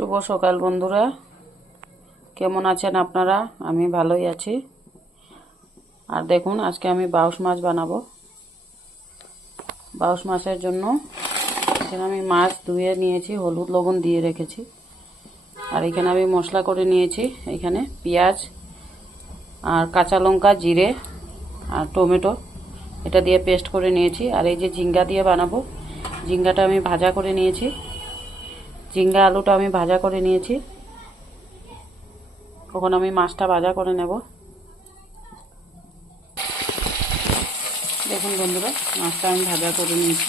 শুভ সকাল বন্ধুরা, কেমন আছেন আপনারা? আমি ভালোই আছি। আর দেখুন, আজকে আমি বাউশ মাছ বানাবো। বাউশ মাছের জন্য এখানে আমি মাছ ধুয়ে নিয়েছি, হলুদ লবণ দিয়ে রেখেছি। আর এখানে আমি মশলা করে নিয়েছি, এখানে পেঁয়াজ আর কাঁচা লঙ্কা, জিরে আর টমেটো, এটা দিয়ে পেস্ট করে নিয়েছি। আর এই যে ঝিঙ্গা দিয়ে বানাবো, ঝিঙ্গাটা আমি ভাজা করে নিয়েছি, ঝিঙ্গা আলুটা আমি ভাজা করে নিয়েছি। এখন আমি মাছটা ভাজা করে নেব। দেখুন বন্ধুরা, মাছটা আমি ভাজা করে নিয়েছি।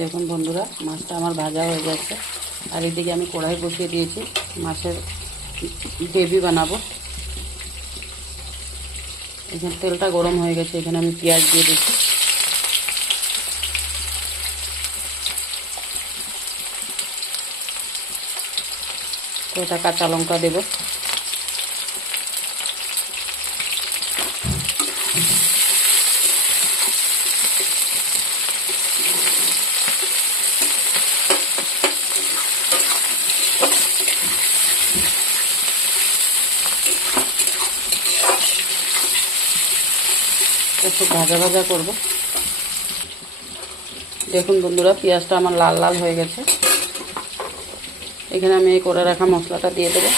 দেখুন বন্ধুরা, মাছটা আমার ভাজা হয়ে গেছে। আর এদিকে আমি কড়াই বসিয়ে দিয়েছি, মাছের গ্রেভি বানাবো। এখানে তেলটা গরম হয়ে গেছে, এখানে আমি পেঁয়াজ দিয়ে দিচ্ছি। কয়েকটা কাঁচা লঙ্কা দেব। একটু ভাজা ভাজা করব। দেখুন বন্ধুরা, পেঁয়াজটা আমার লাল লাল হয়ে গেছে। এখানে আমি এই করে রাখা মশলাটা দিয়ে দেবো।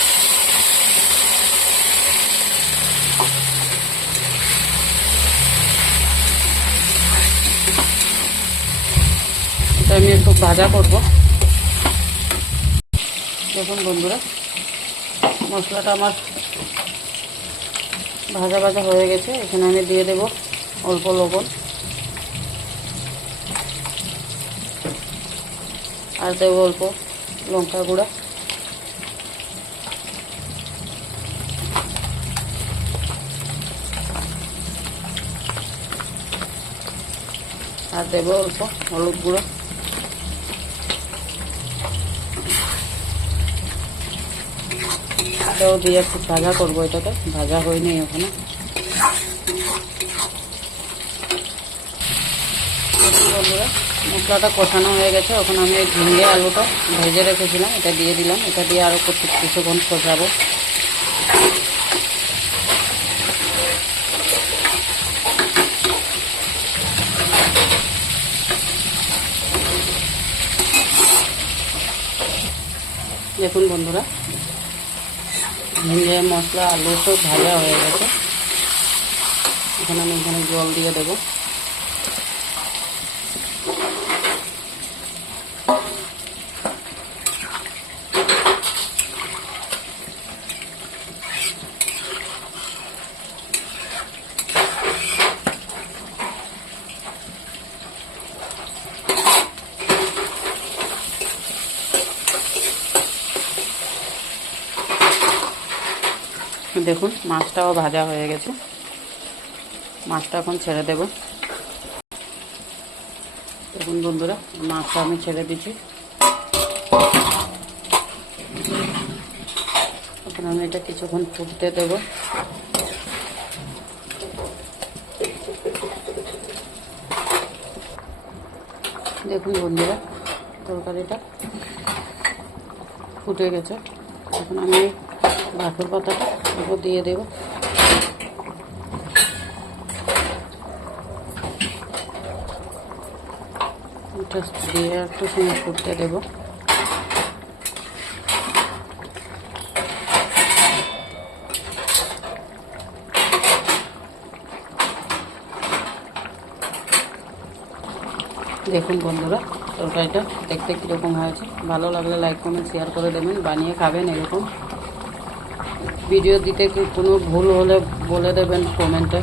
এটা আমি একটু ভাজা করব। দেখুন বন্ধুরা, মশলাটা আমার ভাজা ভাজা হয়ে গেছে। এখানে আমি দিয়ে দেব অল্প লবণ, আর দেব অল্প লঙ্কা গুঁড়া, আর দেব অল্প হলুদ গুঁড়ো। এটাও দিয়ে একটু ভাজা করবো। এটাকে ভাজা হয়নি ওখানে। বন্ধুরা, মশলাটা কষানো হয়ে গেছে। এখন আমি এই ঝিঙে আলুটা ভেজে রেখেছিলাম, এটা দিয়ে দিলাম। এটা দিয়ে আরও কিছুক্ষণ কষাবো। দেখুন বন্ধুরা, ঝিঙে মশলা আলু সব ভাজা হয়ে গেছে। আমি এখানে জল দিয়ে দেবো। দেখুন, মাছটাও ভাজা হয়ে গেছে। মাছটা এখন ছেড়ে দেব। দেখুন বন্ধুরা, মাছটা আমি ছেড়ে দিচ্ছি। এখন আমি এটা কিছুক্ষণ ফুটতে দেব। দেখুন বন্ধুরা, তরকারিটা ফুটে গেছে। এখন আমি ভাতের পাতাটা উপর দিয়ে দেব। এটা দিয়ে একটু সময় ফুটতে দেব। দেখুন বন্ধুরা, তরকারিটা দেখতে কীরকম হয়েছে। ভালো লাগলে লাইক কমেন্ট শেয়ার করে দেবেন। বানিয়ে খাবেন এরকম। ভিডিও দিতে কোনো ভুল হলে বলে দেবেন কমেন্টে।